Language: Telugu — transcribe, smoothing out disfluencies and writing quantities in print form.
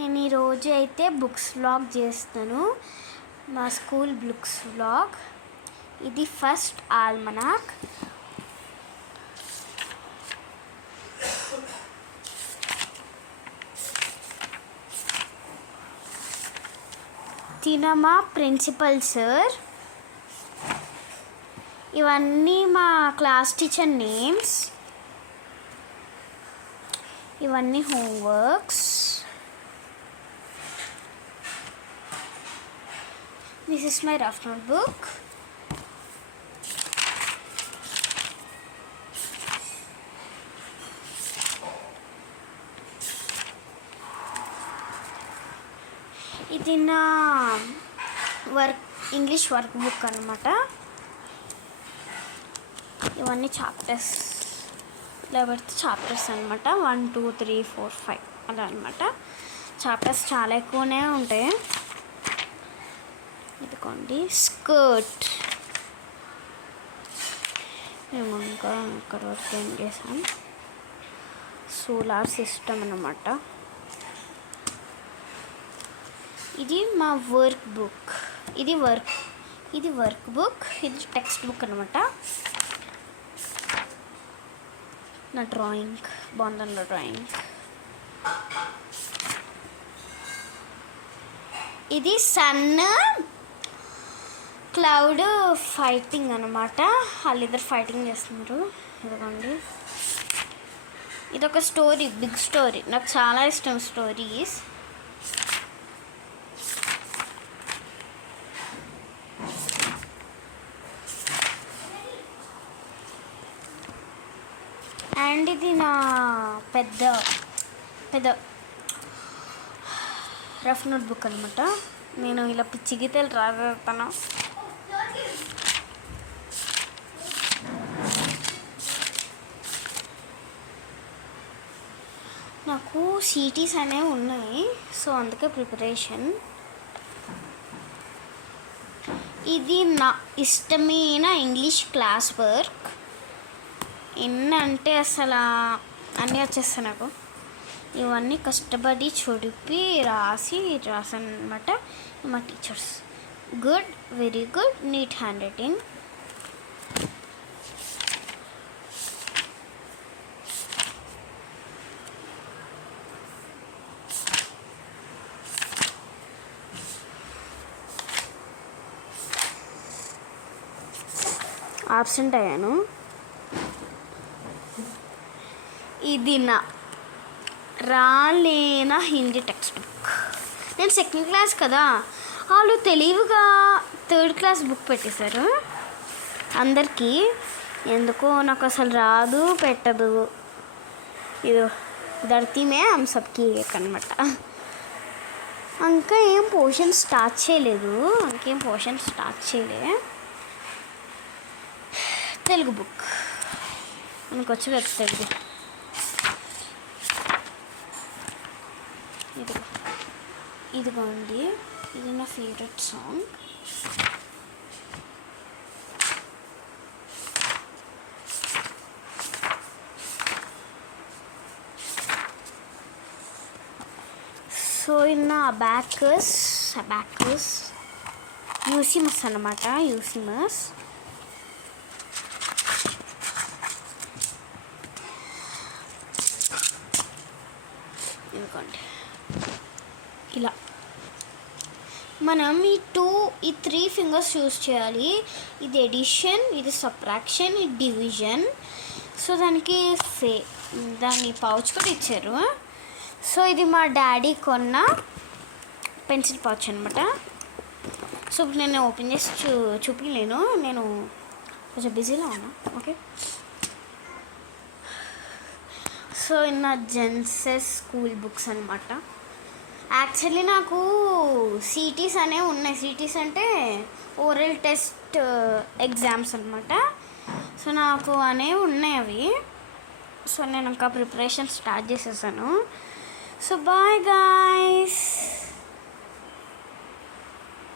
నేను ఈరోజు అయితే బుక్స్ వ్లాగ్ చేస్తాను. మా స్కూల్ బుక్స్ వ్లాగ్. ఇది ఫస్ట్ ఆల్మనాక్. తినమా ప్రిన్సిపల్ సార్. ఇవన్నీ మా క్లాస్ టీచర్ నేమ్స్. ఇవన్నీ homeworks. This is my rough notebook. ఇది నా ఇంగ్లీష్ వర్క్ బుక్ అన్నమాట. ఇవన్నీ చాప్టర్స్ ఇలా పెడితే చాప్టర్స్ అనమాట. 1 2 3 4 5 అలా అనమాట. చాప్టర్స్ చాలా ఎక్కువనే ఉంటాయి. ఇదిగోండి స్కర్ట్. మేము ఇంకా ఇక్కడ వరకు ఏం చేసాం. సోలార్ సిస్టమ్ అన్నమాట. ఇది మా వర్క్ బుక్. ఇది వర్క్ బుక్. ఇది టెక్స్ట్ బుక్ అనమాట. నా డ్రాయింగ్ బాగుందన్న డ్రాయింగ్. ఇది సన్ క్లౌడ్ ఫైటింగ్ అనమాట. వాళ్ళిద్దరు ఫైటింగ్ చేస్తున్నారు. ఇదిగోండి ఇదొక స్టోరీ, బిగ్ స్టోరీ. నాకు చాలా ఇష్టం స్టోరీస్. అండ్ ఇది నా పెద్ద రఫ్ నోట్బుక్ అనమాట. నేను ఇలా పిచ్చి గీతలు రాస్తాను. నాకు సిటీస్ అనేవి ఉన్నాయి, సో అందుకే ప్రిపరేషన్. ఇది నా ఇష్టమైన ఇంగ్లీష్ క్లాస్ వర్క్. ఎన్నంటే అసలు అన్నీ వచ్చేస్తాయి నాకు. ఇవన్నీ కష్టపడి చొడిపి రాసాను అనమాట. మా teachers good, very good, neat handwriting. Absent అయ్యాను. ఇది నా రాలేనా హిందీ టెక్స్ట్ బుక్. నేను సెకండ్ క్లాస్ కదా, వాళ్ళు తెలివిగా థర్డ్ క్లాస్ బుక్ పెట్టేశారు అందరికీ. ఎందుకో నాకు అసలు రాదు, పెట్టదు. ఇది ధరతీ మే హమ్ సబ్కి ఏక్ అనమాట. ఇంకా ఏం పోర్షన్ స్టార్ట్ చేయలేదు. తెలుగు బుక్ మనకు వచ్చి కదా తెలుగు. ఇదిగోండి ఇది నా ఫేవరెట్ సాంగ్. సో ఇన్న అబాకస్ యూసిమస్ అన్నమాట. యూసిమస్ ఇదిగోండి ఇలా. మనం ఈ 3 ఫింగర్స్ యూజ్ చేయాలి. ఇది ఎడిషన్, ఇది సబ్ట్రాక్షన్, ఇది డివిజన్. సో దాని పౌచ్ కూడా ఇచ్చారు. సో ఇది మా డాడీ కొన్న పెన్సిల్ పౌచ్ అనమాట. సో ఇప్పుడు నేను ఓపెన్ చేసి చూపించలేను, నేను కొంచెం బిజీలో ఉన్నా. ఓకే. సో ఇన్న జెన్సెస్ స్కూల్ బుక్స్ అనమాట. యాక్చువల్లీ నాకు సిటీస్ అనేవి ఉన్నాయి. సిటీస్ అంటే ఓరల్ టెస్ట్ ఎగ్జామ్స్ అనమాట. సో నాకు అనేవి ఉన్నాయి అవి. సో నేను ఇంకా ప్రిపరేషన్ స్టార్ట్ చేసేసాను. So bye guys.